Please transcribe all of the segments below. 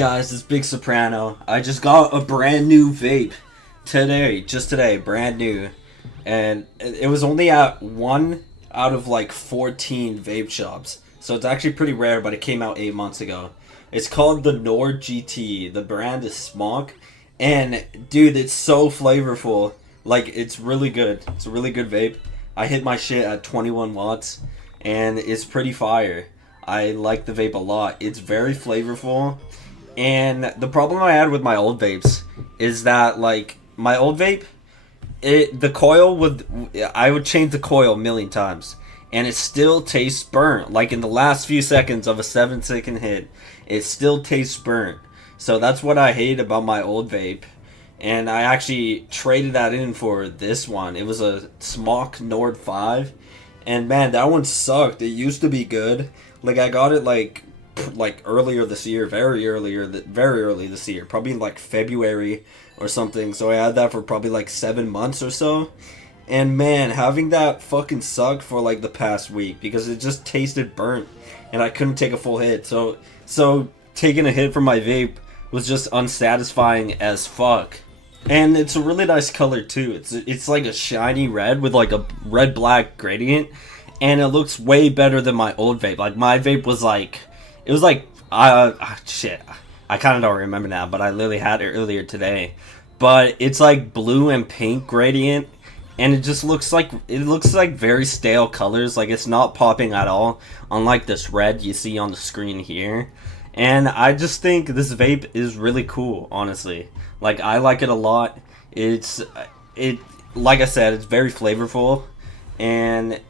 Guys, it's Big Soprano. I just got a brand new vape today, just today, brand new. And it was only at 1 out of like 14 vape shops. So it's actually pretty rare, but it came out 8 months ago. It's called the Nord GT. The brand is Smok. And dude, it's so flavorful. Like, it's really good. It's a really good vape. I hit my shit at 21 watts and it's pretty fire. I like the vape a lot. It's very flavorful. And the problem I had with my old vapes is that, like, my old vape, I would change the coil a million times, and it still tastes burnt. Like, in the last few seconds of a 7-second hit, it still tastes burnt. So that's what I hate about my old vape. And I actually traded that in for this one. It was a Smok Nord 5. And man, that one sucked. It used to be good. Like, I got it like earlier this year, very early this year, probably like February or something. So I had that for probably like 7 months or so. And man, having that fucking sucked for like the past week because it just tasted burnt and I couldn't take a full hit. So taking a hit from my vape was just unsatisfying as fuck. And it's a really nice color too. It's like a shiny red with like a red-black gradient, and it looks way better than my old vape. Like, my vape was like, it was like, shit, I kind of don't remember now, but I literally had it earlier today. But it's like blue and pink gradient, and it just looks like, very stale colors. Like, it's not popping at all, unlike this red you see on the screen here. And I just think this vape is really cool, honestly. Like, I like it a lot. Like I said, it's very flavorful. And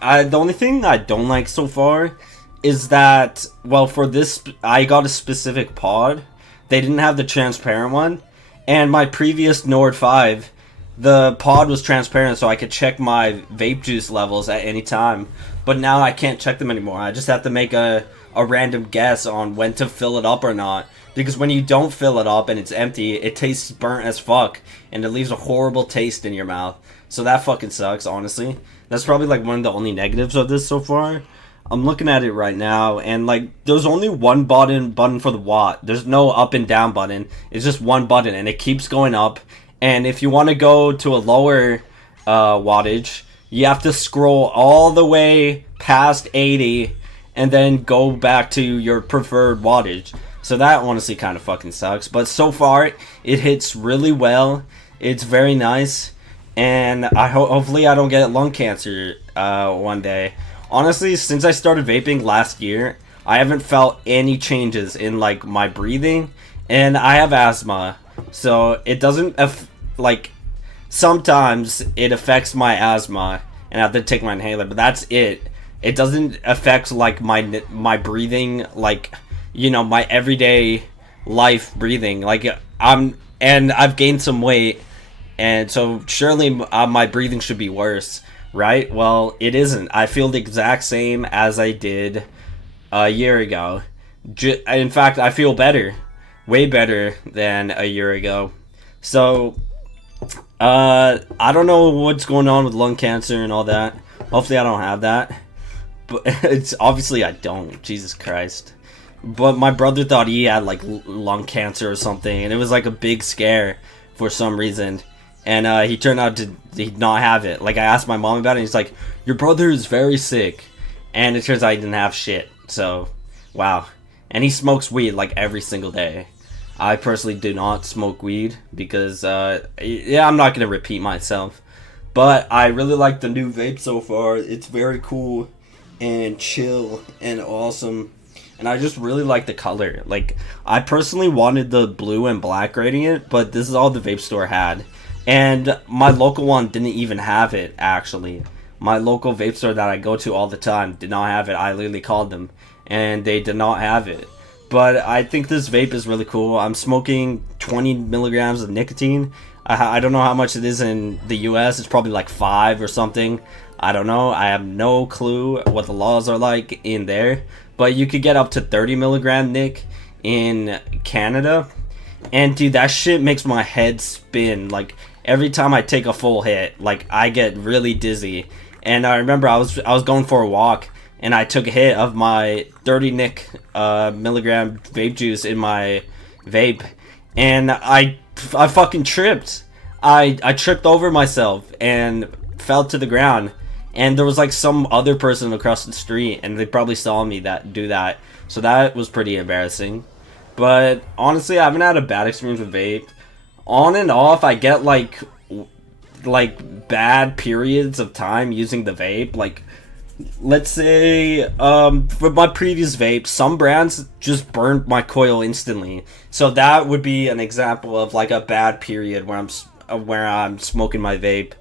the only thing I don't like so far is that, well, for this, I got a specific pod. They didn't have the transparent one. And my previous Nord 5, the pod was transparent, so I could check my vape juice levels at any time. But now I can't check them anymore. I just have to make a random guess on when to fill it up or not. Because when you don't fill it up and it's empty, it tastes burnt as fuck. And it leaves a horrible taste in your mouth. So that fucking sucks, honestly. That's probably like one of the only negatives of this so far. I'm looking at it right now, and like, there's only one button for the watt. There's no up and down button. It's just one button, and it keeps going up. And if you want to go to a lower wattage, you have to scroll all the way past 80 and then go back to your preferred wattage. So that honestly kind of fucking sucks. But so far, it hits really well. It's very nice. And hopefully I don't get lung cancer one day. Honestly, since I started vaping last year, I haven't felt any changes in like my breathing. And I have asthma. So it doesn't, like, sometimes it affects my asthma. And I have to take my inhaler, but that's it. It doesn't affect like my breathing, like, you know, my everyday life breathing. Like, I've gained some weight, and so surely my breathing should be worse, right? Well, it isn't. I feel the exact same as I did a year ago. In fact, I feel better, way better than a year ago. So I don't know what's going on with lung cancer and all that. Hopefully I don't have that. But it's obviously I don't. Jesus Christ. But my brother thought he had like lung cancer or something, and it was like a big scare for some reason. And he turned out to not have it. Like, I asked my mom about it, and he's like, "Your brother is very sick." And it turns out he didn't have shit. So, wow. And he smokes weed like every single day. I personally do not smoke weed because, yeah, I'm not gonna repeat myself. But I really like the new vape so far. It's very cool and chill and awesome. And I just really like the color. Like, I personally wanted the blue and black gradient, but this is all the vape store had. And my local one didn't even have it, actually. My local vape store that I go to all the time did not have it. I literally called them, and they did not have it. But I think this vape is really cool. I'm smoking 20 milligrams of nicotine. I don't know how much it is in the US. It's probably like 5 or something. I don't know. I have no clue what the laws are like in there. But you could get up to 30 milligram nic in Canada. And dude, that shit makes my head spin. Like, every time I take a full hit, like, I get really dizzy. And I remember I was going for a walk, and I took a hit of my 30 milligram vape juice in my vape, and I fucking tripped. I tripped over myself and fell to the ground, and there was like some other person across the street, and they probably saw me do that, so that was pretty embarrassing. But honestly, I haven't had a bad experience with vape. On and off, I get like bad periods of time using the vape. Like, let's say for my previous vape, some brands just burned my coil instantly, so that would be an example of like a bad period where I'm smoking my vape,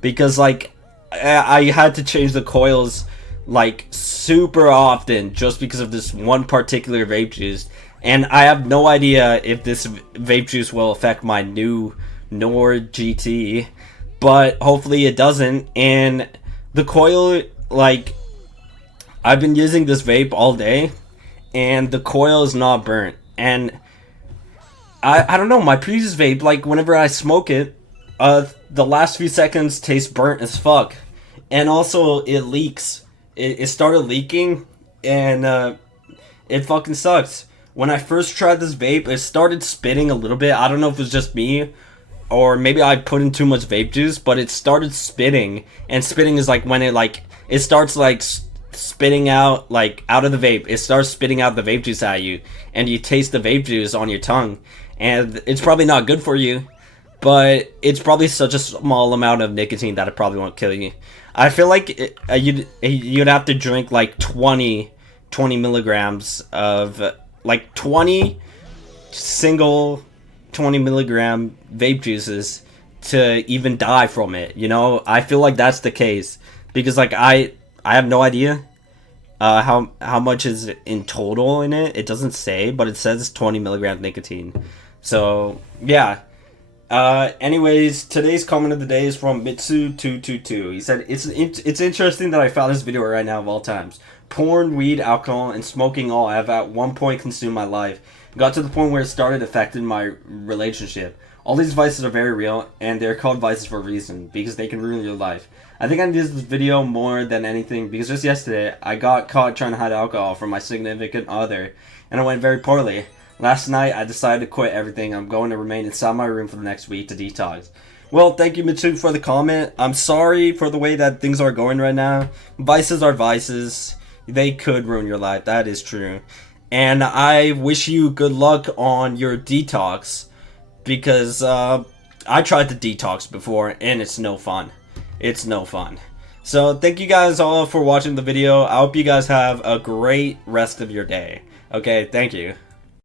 because like I had to change the coils like super often just because of this one particular vape juice, and I have no idea if this vape juice will affect my new Nord GT, but hopefully it doesn't. And the coil, like, I've been using this vape all day, and the coil is not burnt. And I don't know, my previous vape, like, whenever I smoke it, the last few seconds taste burnt as fuck. And also, it leaks. It started leaking, and it fucking sucks. When I first tried this vape, it started spitting a little bit. I don't know if it was just me, or maybe I put in too much vape juice, but it started spitting. And spitting is like when it starts like spitting out, like out of the vape. It starts spitting out the vape juice at you, and you taste the vape juice on your tongue. And it's probably not good for you, but it's probably such a small amount of nicotine that it probably won't kill you. I feel like you'd have to drink like 20 milligrams of like 20 single 20 milligram vape juices to even die from it, you know? I feel like that's the case, because like I have no idea how much is in total in it. It doesn't say, but it says 20 milligrams nicotine. So yeah. Anyways, today's comment of the day is from Mitsu222. He said, it's interesting that I found this video right now of all times. Porn, weed, alcohol, and smoking all have at one point consumed my life. Got to the point where it started affecting my relationship. All these vices are very real, and they're called vices for a reason, because they can ruin your life. I think I need this video more than anything, because just yesterday, I got caught trying to hide alcohol from my significant other, and it went very poorly. Last night, I decided to quit everything. I'm going to remain inside my room for the next week to detox. Well, thank you, Mitsu, for the comment. I'm sorry for the way that things are going right now. Vices are vices. They could ruin your life. That is true. And I wish you good luck on your detox, because I tried to detox before, and it's no fun. It's no fun. So thank you guys all for watching the video. I hope you guys have a great rest of your day. Okay, thank you.